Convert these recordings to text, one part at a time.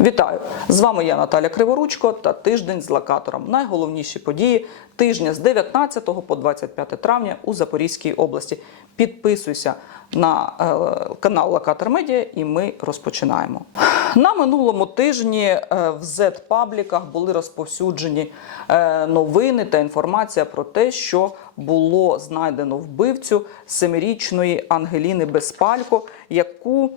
Вітаю! З вами я Наталя Криворучко та тиждень з локатором. Найголовніші події тижня з 19 по 25 травня у Запорізькій області. Підписуйся на е, канал Локатор Медіа, і ми розпочинаємо. На минулому тижні е, в Z-пабліках були розповсюджені е, новини та інформація про те, що було знайдено вбивцю семирічної Ангеліни Безпалько, яку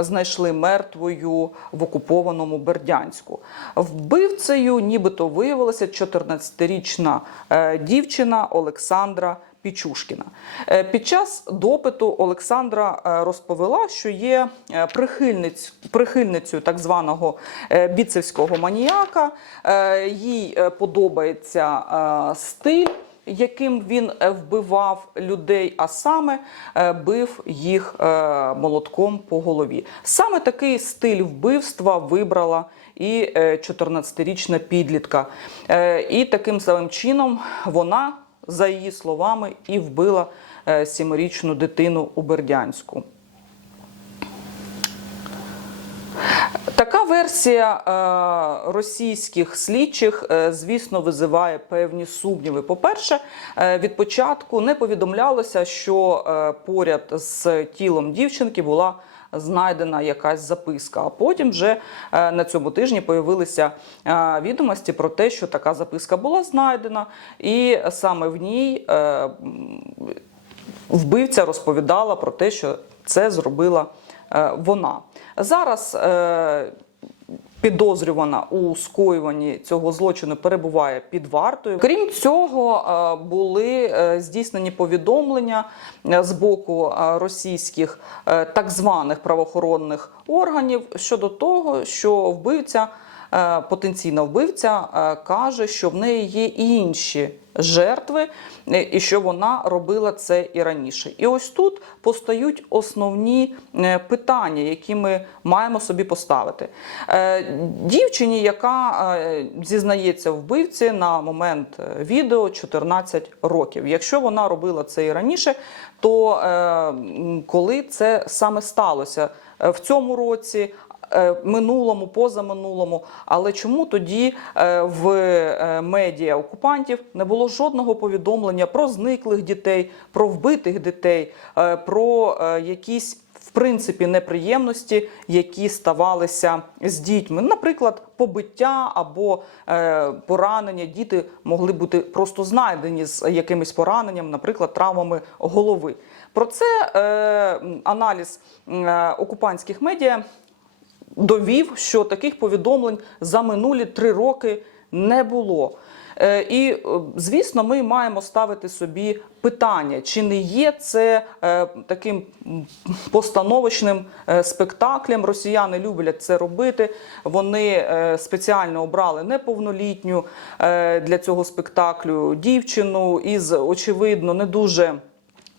знайшли мертвою в окупованому Бердянську. Вбивцею нібито виявилася 14-річна е, дівчина Олександра. Пічушкіна Е, під час допиту Олександра е, розповіла, що є е, прихильниць, прихильницею так званого біцевського маніяка. Їй подобається стиль яким він вбивав людей, а саме бив їх молотком по голові. Саме такий стиль вбивства вибрала і е, 14-річна підлітка. І таким самим чином вона, за її словами, і вбила е, сімирічну дитину у Бердянську. Така версія е, російських слідчих, е, звісно, визиває певні сумніви. По-перше, від початку не повідомлялося, що поряд з тілом дівчинки була знайдена якась записка. А потім вже е, на цьому тижні появилися е, відомості про те, що така записка була знайдена, і саме в ній. е, Вбивця розповідала про те, що це зробила вона. Зараз підозрювана у скоюванні цього злочину перебуває під вартою. Крім цього, е, були е, здійснені повідомлення е, з боку російських так званих правоохоронних органів щодо того, що вбивця. Е, Потенційна вбивця е, каже, що в неї є інші жертви, е, і що вона робила це і раніше. І ось тут постають основні питання, які ми маємо собі поставити. Дівчині, яка зізнається вбивці на момент відео 14 років. Якщо вона робила це і раніше, то коли це саме сталося в цьому році? Е, Минулому, позаминулому, але чому тоді е, в е, медіа окупантів не було жодного повідомлення про зниклих дітей, про вбитих дітей, про якісь в принципі неприємності, які ставалися з дітьми, наприклад, побиття або е, поранення. Діти могли бути просто знайдені з якимись пораненням, наприклад, травмами голови. Про це е, аналіз е, окупантських медіа довів, що таких повідомлень за минулі три роки не було. Е, І, е, звісно, ми маємо ставити собі питання, чи не є це е, таким постановочним спектаклем. Росіяни люблять це робити. Вони спеціально обрали неповнолітню для цього спектаклю дівчину із, очевидно, не дуже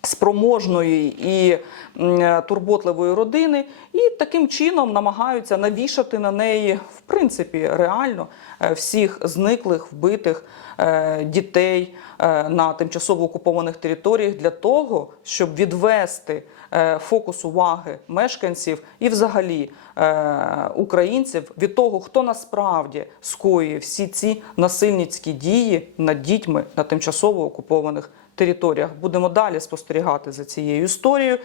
спроможної і е, турботливої родини, і таким чином намагаються навішати на неї, в принципі, реально е, всіх зниклих, вбитих е, дітей на тимчасово окупованих територіях для того, щоб відвести е, фокус уваги мешканців і, взагалі, е, українців від того, хто насправді скоює всі ці насильницькі дії над дітьми на тимчасово окупованих територіях. Будемо далі спостерігати за цією історією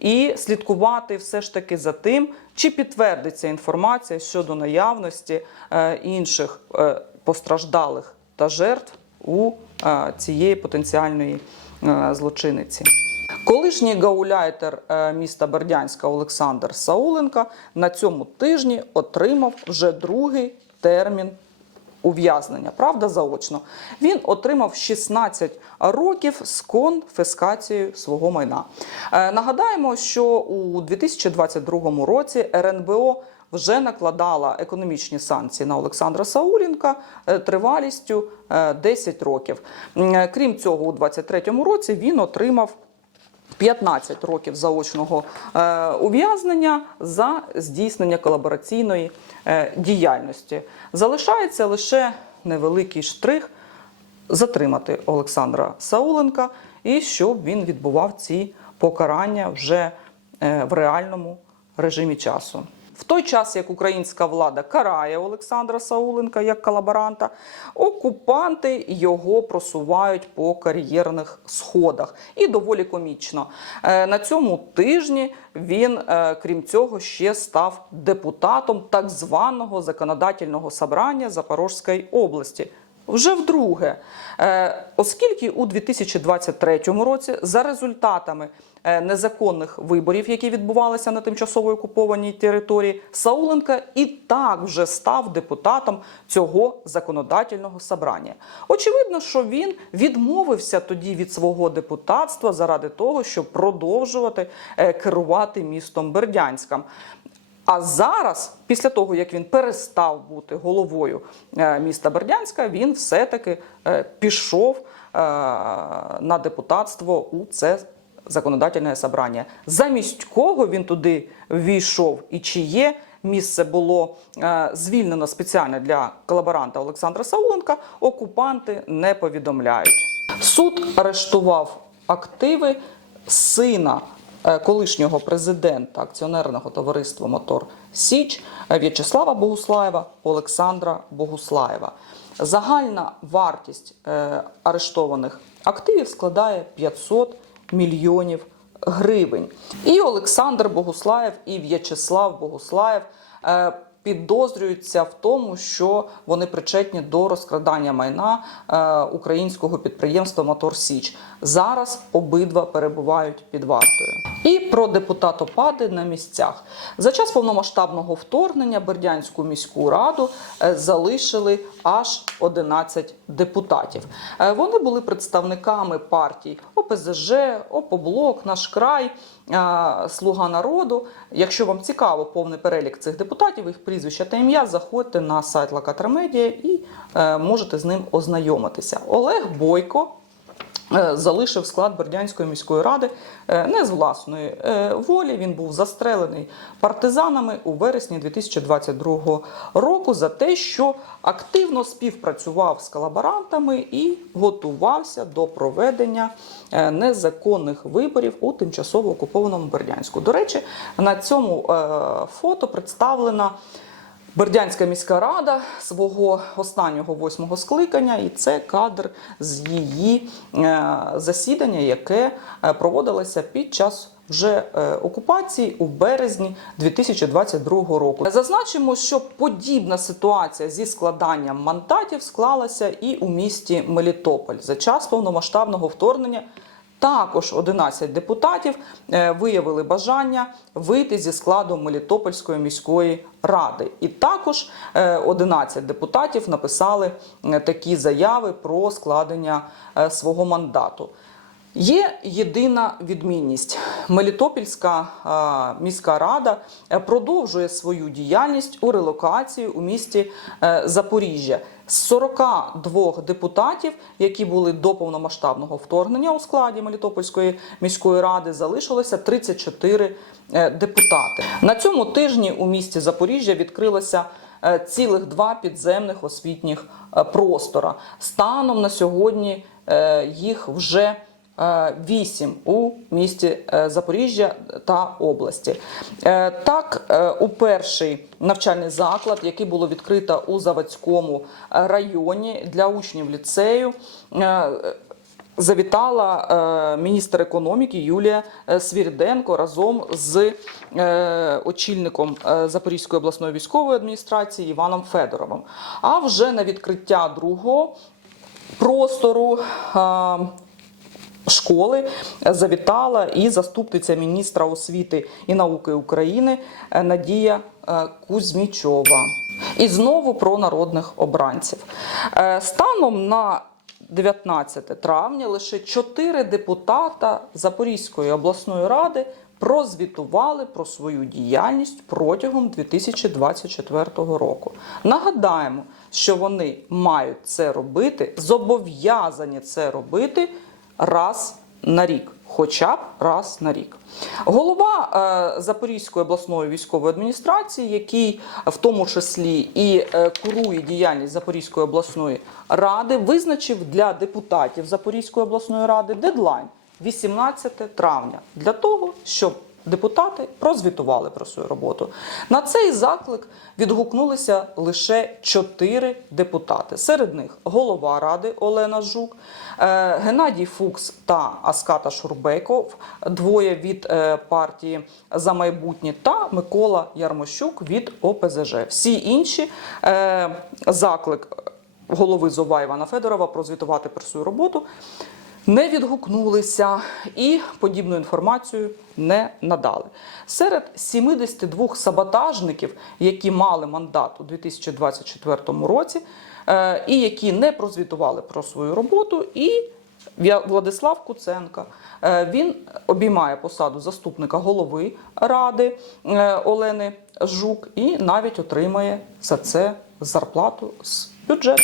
і слідкувати все ж таки за тим, чи підтвердиться інформація щодо наявності е, інших е, постраждалих та жертв у цієї потенціальної е, злочинниці. Колишній гауляйтер е, міста Бердянська Олександр Сауленка на цьому тижні отримав вже другий термін ув'язнення, правда, заочно. Він отримав 16 років з конфіскацією свого майна. Е, Нагадаємо, що у 2022 році РНБО вже накладала економічні санкції на Олександра Саулінка е, тривалістю е, 10 років. Е, Крім цього, у 2023 році він отримав 15 років заочного е, ув'язнення за здійснення колабораційної е, діяльності. Залишається лише невеликий штрих затримати Олександра Сауленка і щоб він відбував ці покарання вже е, в реальному режимі часу. В той час, як українська влада карає Олександра Сауленка як колаборанта, окупанти його просувають по кар'єрних сходах. І доволі комічно. Е, На цьому тижні він, е, крім цього, ще став депутатом так званого законодательного собрання Запорозької області. Вже вдруге, Е, оскільки у 2023 році за результатами е, незаконних виборів, які відбувалися на тимчасово окупованій території, Сауленка і так вже став депутатом цього законодательного собрання. Очевидно, що він відмовився тоді від свого депутатства заради того, щоб продовжувати е, керувати містом Бердянськом. А зараз, після того як він перестав бути головою е, міста Бердянська, він все-таки е, пішов е, на депутатство у це законодательне собрання. Замість кого він туди війшов і чиє місце було звільнено спеціально для колаборанта Олександра Сауленка, окупанти не повідомляють. Суд арештував активи сина колишнього президента акціонерного товариства Мотор Січ е, В'ячеслава Богуслаєва Олександра Богуслаєва. Загальна вартість е, арештованих активів складає 500 мільйонів гривень. І Олександр Богуслаєв, і В'ячеслав Богуслаєв е, підозрюються в тому, що вони причетні до розкрадання майна е, українського підприємства Мотор Січ. Зараз обидва перебувають під вартою. І про депутатопади на місцях за час повномасштабного вторгнення Бердянську міську раду е, залишили аж 11 депутатів. Е, Вони були представниками партій ОПЗЖ, ОПОБЛОК, Наш край, Слуга народу. Якщо вам цікаво повний перелік цих депутатів, їх прізвища та ім'я, заходьте на сайт Лакатрамедія і е, можете з ним ознайомитися. Олег Бойко. Е, Залишив склад Бердянської міської ради е, не з власної е, волі. Він був застрелений партизанами у вересні 2022 року за те, що активно співпрацював з колаборантами і готувався до проведення незаконних виборів у тимчасово окупованому Бердянську. До речі, на цьому фото представлена. Бердянська міська рада свого останнього восьмого скликання, і це кадр з її е, засідання, яке е, проводилося під час вже е, окупації у березні 2022 року. Зазначимо, що подібна ситуація зі складанням мандатів склалася і у місті Мелітополь за час повномасштабного вторгнення. Також 11 депутатів е, виявили бажання вийти зі складу Мелітопольської міської ради. І також е, 11 депутатів написали е, такі заяви про складення е, свого мандату. Є єдина відмінність. Мелітопільська е, міська рада е, продовжує свою діяльність у релокації у місті е, Запоріжжя. З 42 депутатів, які були до повномасштабного вторгнення у складі Мелітопольської міської ради, залишилося 34 е, депутати. На цьому тижні у місті Запоріжжя відкрилося е, цілих два підземних освітніх е, простора. Станом на сьогодні їх вже е, вісім у місті е, Запоріжжя та області. Е, Так, е, у перший навчальний заклад, який було відкрито у Заводському е, районі для учнів ліцею. е, Завітала е, міністр економіки Юлія е, Свірденко разом з е, очільником е, Запорізької обласної військової адміністрації Іваном Федоровим. А вже на відкриття другого простору е, школи завітала і заступниця міністра освіти і науки України е, Надія е, Кузьмічова. І знову про народних обранців. Е, Станом на 19 травня лише чотири депутата Запорізької обласної ради прозвітували про свою діяльність протягом 2024 року. Нагадаємо, що вони мають це робити, зобов'язані це робити раз на рік. Хоча б раз на рік. Голова е, Запорізької обласної військової адміністрації, який в тому числі і е, курує діяльність Запорізької обласної ради, визначив для депутатів Запорізької обласної ради дедлайн 18 травня для того, щоб депутати прозвітували про свою роботу. На цей заклик відгукнулися лише чотири депутати. Серед них голова ради Олена Жук, е, Геннадій Фукс та Аската Шурбеков, двоє від е, партії за майбутнє, та Микола Ярмощук від ОПЗЖ. Всі інші е, заклик голови ЗОВА Івана Федорова прозвітувати про свою роботу не відгукнулися і подібну інформацію не надали. Серед 72 саботажників, які мали мандат у 2024 році, е, і які не прозвітували про свою роботу, і Владислав Куценка. Е, Він обіймає посаду заступника голови ради е, Олени Жук і навіть отримає за це зарплату з бюджету.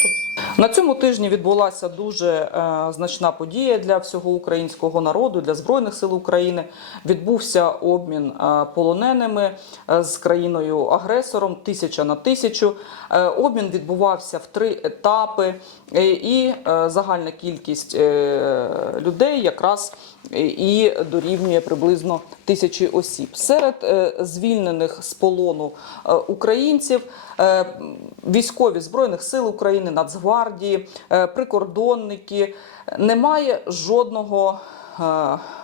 На цьому тижні відбулася дуже е, значна подія для всього українського народу, для збройних сил України. Відбувся обмін е, полоненими е, з країною агресором тисяча на тисячу. Обмін відбувався в три етапи, і загальна кількість людей якраз і дорівнює приблизно тисячі осіб. Серед е, звільнених з полону е, українців е, військові збройних сил України, Нацгвардії, прикордонники. Немає жодного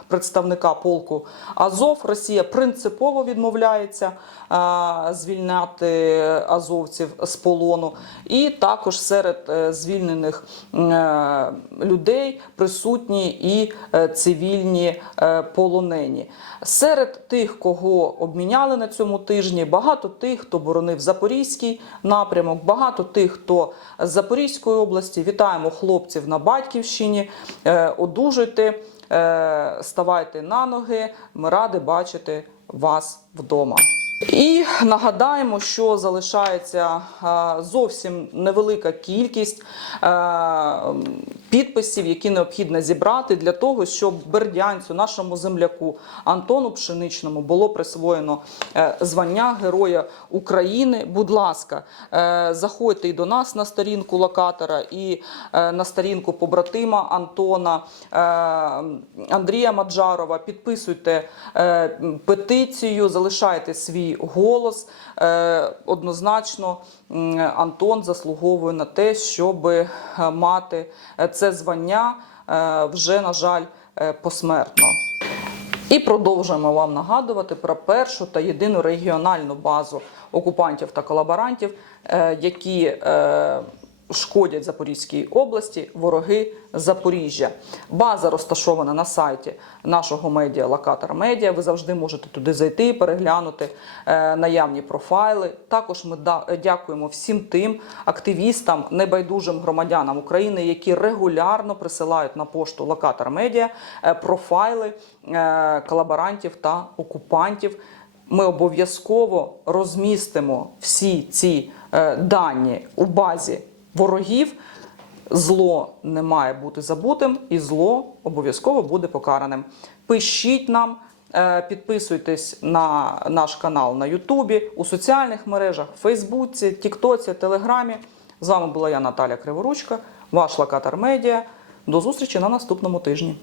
представника полку Азов. Росія принципово відмовляється е, звільняти азовців з полону. І також серед е, звільнених е, людей присутні і е, цивільні е, полонені. Серед тих, кого обміняли на цьому тижні, багато тих, хто боронив Запорізький напрямок, багато тих, хто з Запорізької області. Вітаємо хлопців на батьківщині. Е, Одужуйте, е, ставайте на ноги. Ми раді бачити вас вдома. І нагадаємо, що залишається е, зовсім невелика кількість е, підписів, які необхідно зібрати для того, щоб бердянцю, нашому земляку Антону Пшеничному було присвоєно е, звання Героя України. Будь ласка, е, заходьте і до нас на сторінку локатора, і е, на сторінку побратима Антона Андрія Маджарова. Підписуйте петицію, залишайте свій голос. Однозначно Антон заслуговує на те, щоб е, мати е, це звання е, вже, на жаль, посмертно. І продовжуємо вам нагадувати про першу та єдину регіональну базу окупантів та колаборантів, які шкодять Запорізькій області, вороги Запоріжжя. База розташована на сайті нашого медіа Локатор Медіа. Ви завжди можете туди зайти, переглянути е, наявні профайли. Також ми дякуємо всім тим активістам, небайдужим громадянам України, які регулярно присилають на пошту Локатор Медіа е, профайли е, колаборантів та окупантів. Ми обов'язково розмістимо всі ці дані у базі ворогів. Зло не має бути забутим, і зло обов'язково буде покараним. Пишіть нам, е, підписуйтесь на наш канал на Ютубі, у соціальних мережах, Фейсбуці, Тіктоці, Телеграмі. З вами була я, Наталя Криворучка, ваш Лакатар медіа. До зустрічі на наступному тижні.